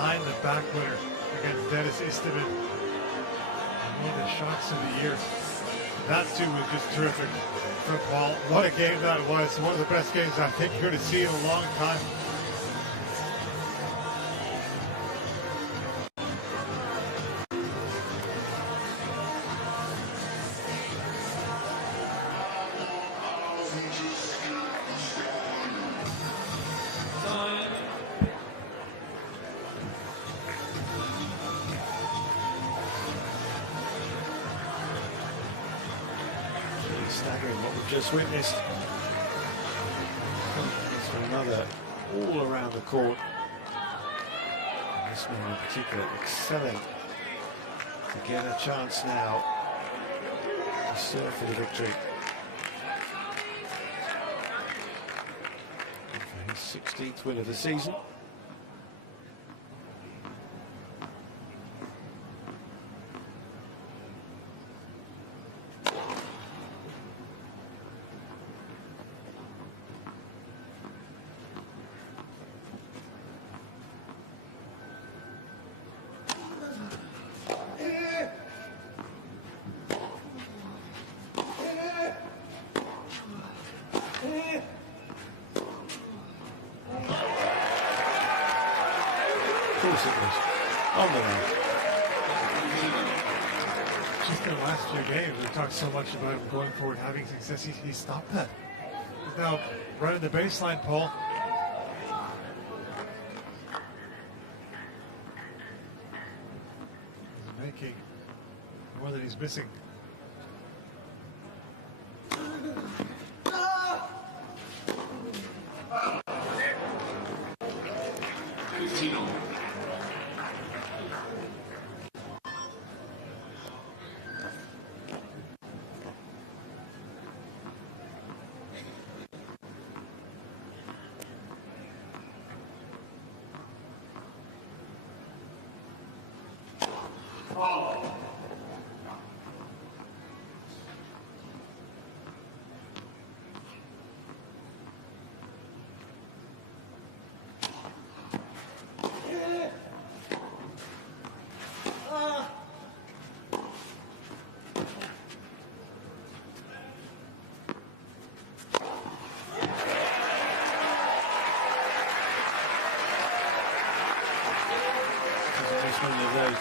behind the back winner against Dennis Istomin. One of the shots of the year. That too was just terrific from Paul. What a game that was. One of the best games I think you're going to see in a long time. Staggering what we've just witnessed. It's another all around the court. This one in particular excelling to get a chance now to serve for the victory. And for his 16th win of the season. Of course it was. On the line. Just in the last few games, we talked so much about him going forward, having success. He stopped that. He's now running the baseline, Paul. He's making more than he's missing.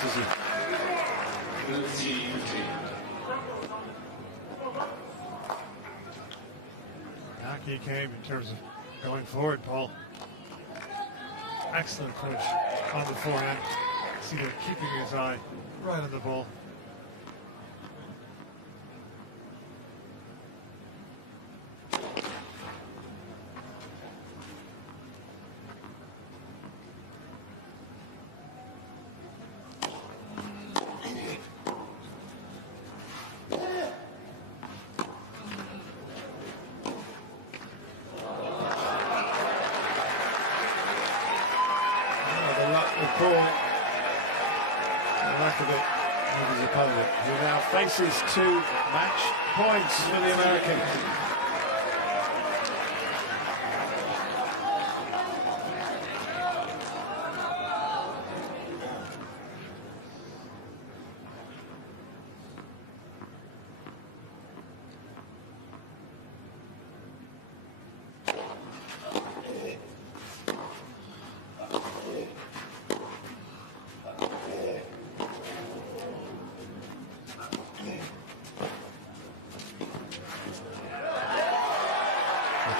Does he? Back he came in terms of going forward, Paul. Excellent approach on the forehand. See him keeping his eye right on the ball. Paul, the lack of it with his opponent, who now faces 2 match points for the American.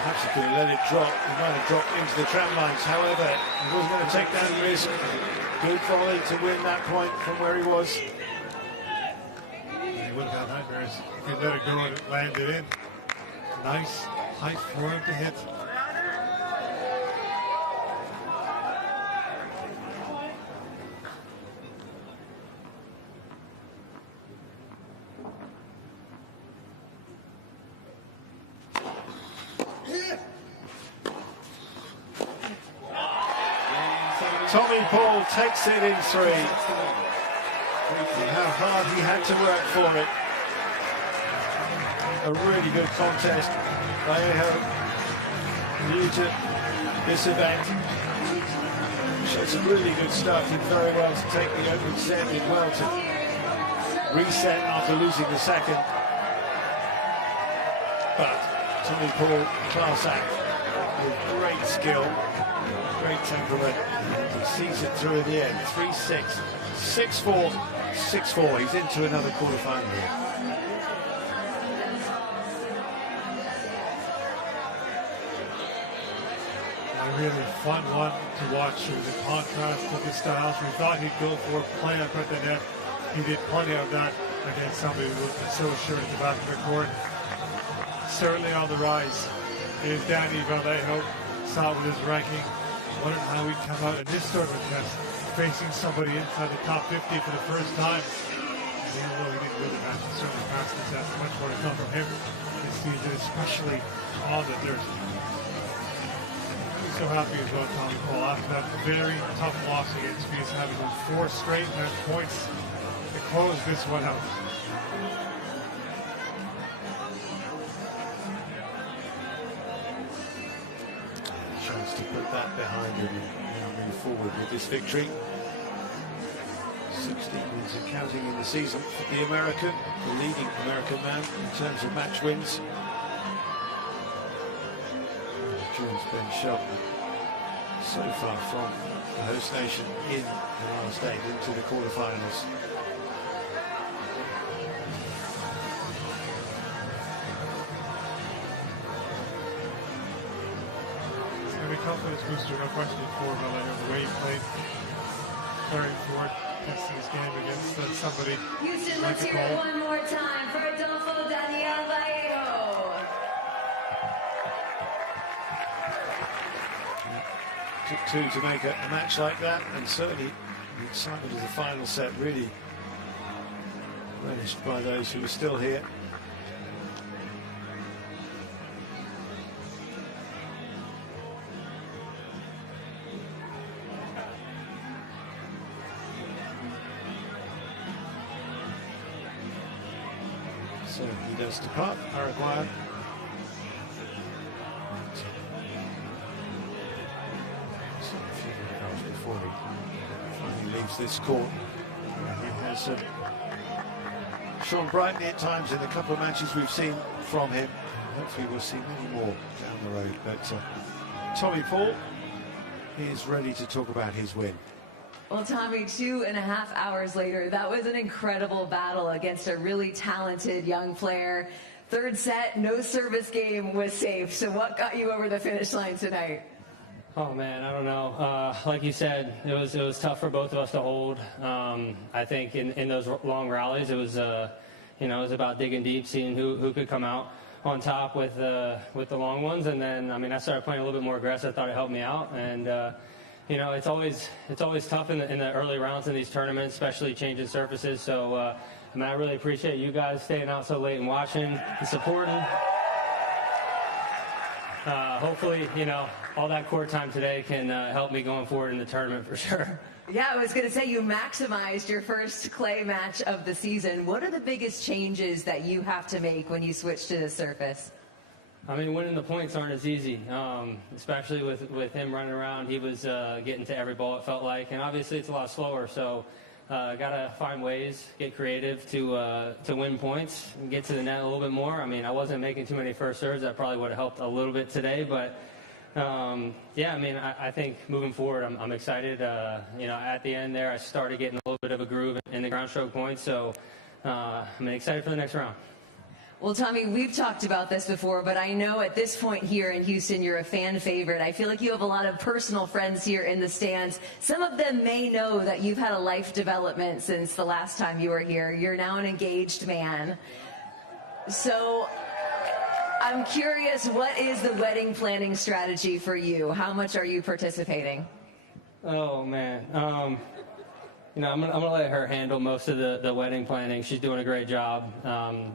Perhaps he could have let it drop. He might have dropped into the tram lines. However, he wasn't going to take that risk. Good volley to win that point from where he was. He would have had nightmares if he let it go and it landed in. Nice height for him to hit. Tommy Paul takes it in 3. How hard he had to work for it. A really good contest. Vallejo, new to this event. Showed some really good stuff. Did very well to take the opening set. Did well to reset after losing the second. But Tommy Paul, class act with great skill, great temperament. He sees it through in the end. 3-6, 6-4, 6-4. He's into another quarterfinal here. A really fun one to watch with the contrast to the styles. We thought he'd go for play up at the net. He did plenty of that against somebody who wasn't so sure at the back of the court. Certainly on the rise is Danny Vallejo. Saw with his ranking. Wondered how he'd come out in this sort of a test, facing somebody inside the top 50 for the first time. And even though he didn't win the match, he certainly passed the test. Much more to come from him this season, especially on the dirt. So happy as well, Tommy Paul, after that very tough loss against Spears, having won 4 straight match points to close this one out. Chance to put that behind him and move forward with this victory. 16 wins and counting in the season for the American, the leading American man in terms of match wins. Joins Ben Shelton so far from the host nation in the last 8 into the quarterfinals. It's going to be a confidence booster, no question, for Vallejo. The way he played, carrying forward, testing his game against somebody. Houston, let's hear it one more time for Adolfo Vallejo. Took 2 to make a match like that, and certainly the excitement of the final set really relished by those who were still here. So he does depart, Paraguay. Before he finally leaves this court, he has shone brightly at times in a couple of matches we've seen from him. Hopefully we'll see many more down the road. But Tommy Paul is ready to talk about his win. Well, Tommy, 2.5 hours later, that was an incredible battle against a really talented young player. Third set, no service game was safe. So what got you over the finish line tonight? Oh man, I don't know. Like you said, it was tough for both of us to hold. I think in those long rallies, it was it was about digging deep, seeing who could come out on top with the long ones. And then I started playing a little bit more aggressive. I thought it helped me out. And it's always tough in the early rounds in these tournaments, especially changing surfaces. So I really appreciate you guys staying out so late and watching and supporting. Hopefully, all that court time today can help me going forward in the tournament for sure. Yeah, I was going to say you maximized your first clay match of the season. What are the biggest changes that you have to make when you switch to the surface? Winning the points aren't as easy, especially with him running around. He was getting to every ball, it felt like, and obviously it's a lot slower, so gotta find ways, get creative to win points and get to the net a little bit more. I wasn't making too many first serves. That probably would have helped a little bit today, but I think moving forward, I'm excited. At the end there, I started getting a little bit of a groove in the ground stroke points, so I'm excited for the next round. Well, Tommy, we've talked about this before, but I know at this point here in Houston, you're a fan favorite. I feel like you have a lot of personal friends here in the stands. Some of them may know that you've had a life development since the last time you were here. You're now an engaged man. So I'm curious, what is the wedding planning strategy for you? How much are you participating? Oh, man. I'm gonna let her handle most of the wedding planning. She's doing a great job.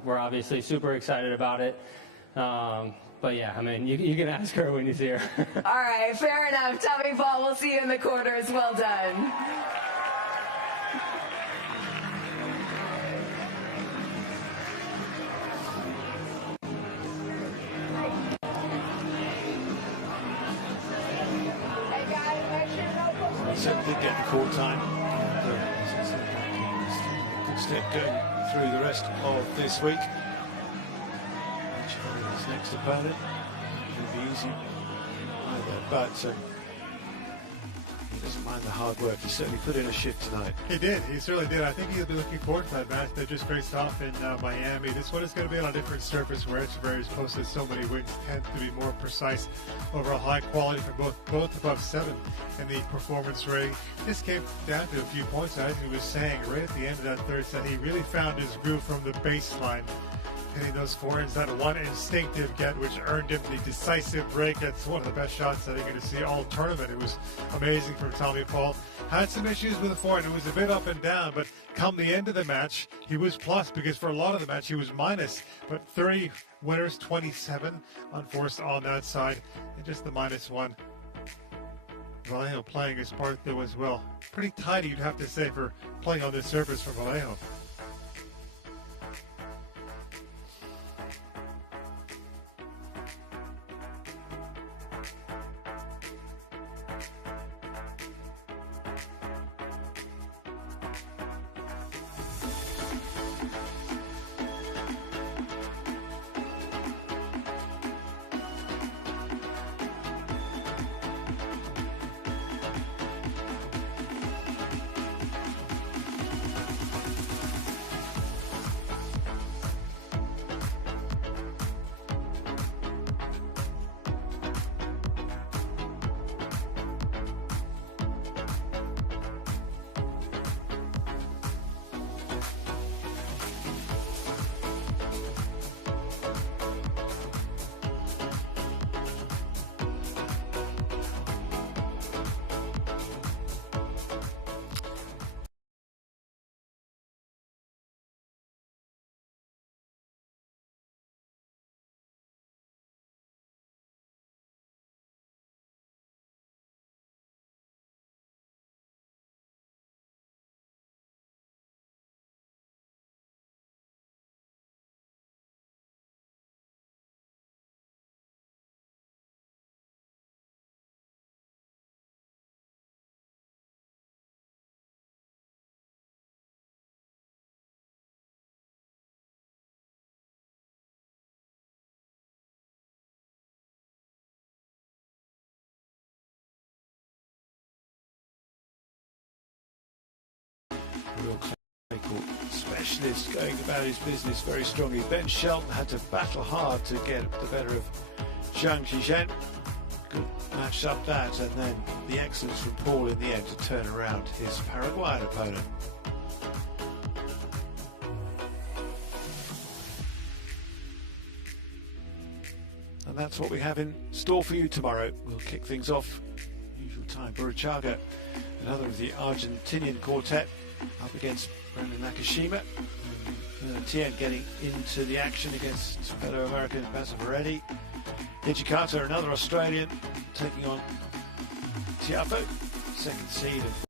We're obviously super excited about it. But yeah, you can ask her when you see her. All right, fair enough. Tommy Paul, we'll see you in the quarters. Well done. So did get the court time. Good step going through the rest of this week. His next opponent will be easy either, but he doesn't mind the hard work. He certainly put in a shift tonight. He did. He certainly did. I think he'll be looking forward to that match. They just faced off in Miami. This one is going to be on a different surface where Echeverry's posted so many wins, tend to be more precise, overall high quality for both above 7 in the performance rating. This came down to a few points, as he was saying right at the end of that third set. He really found his groove from the baseline, hitting those forehands, that one instinctive get which earned him the decisive break. That's one of the best shots that you're going to see all tournament. It was amazing from Tommy Paul. Had some issues with the forehand. It was a bit up and down, but come the end of the match, he was plus, because for a lot of the match he was minus. But 30 winners, 27 unforced on that side, and just the -1. Vallejo playing his part though as well. Pretty tidy, you'd have to say, for playing on this surface for Vallejo. Real clinical specialist going about his business very strongly. Ben Shelton had to battle hard to get the better of Zhang Zhizhen. Good match up that, and then the excellence from Paul in the end to turn around his Paraguayan opponent. And that's what we have in store for you tomorrow. We'll kick things off usual time. Burruchaga, another of the Argentinian quartet, up against Brandon Nakashima. Tien getting into the action against fellow American Basaveretti. Hijikata, another Australian, taking on Tiafoe, second seed, and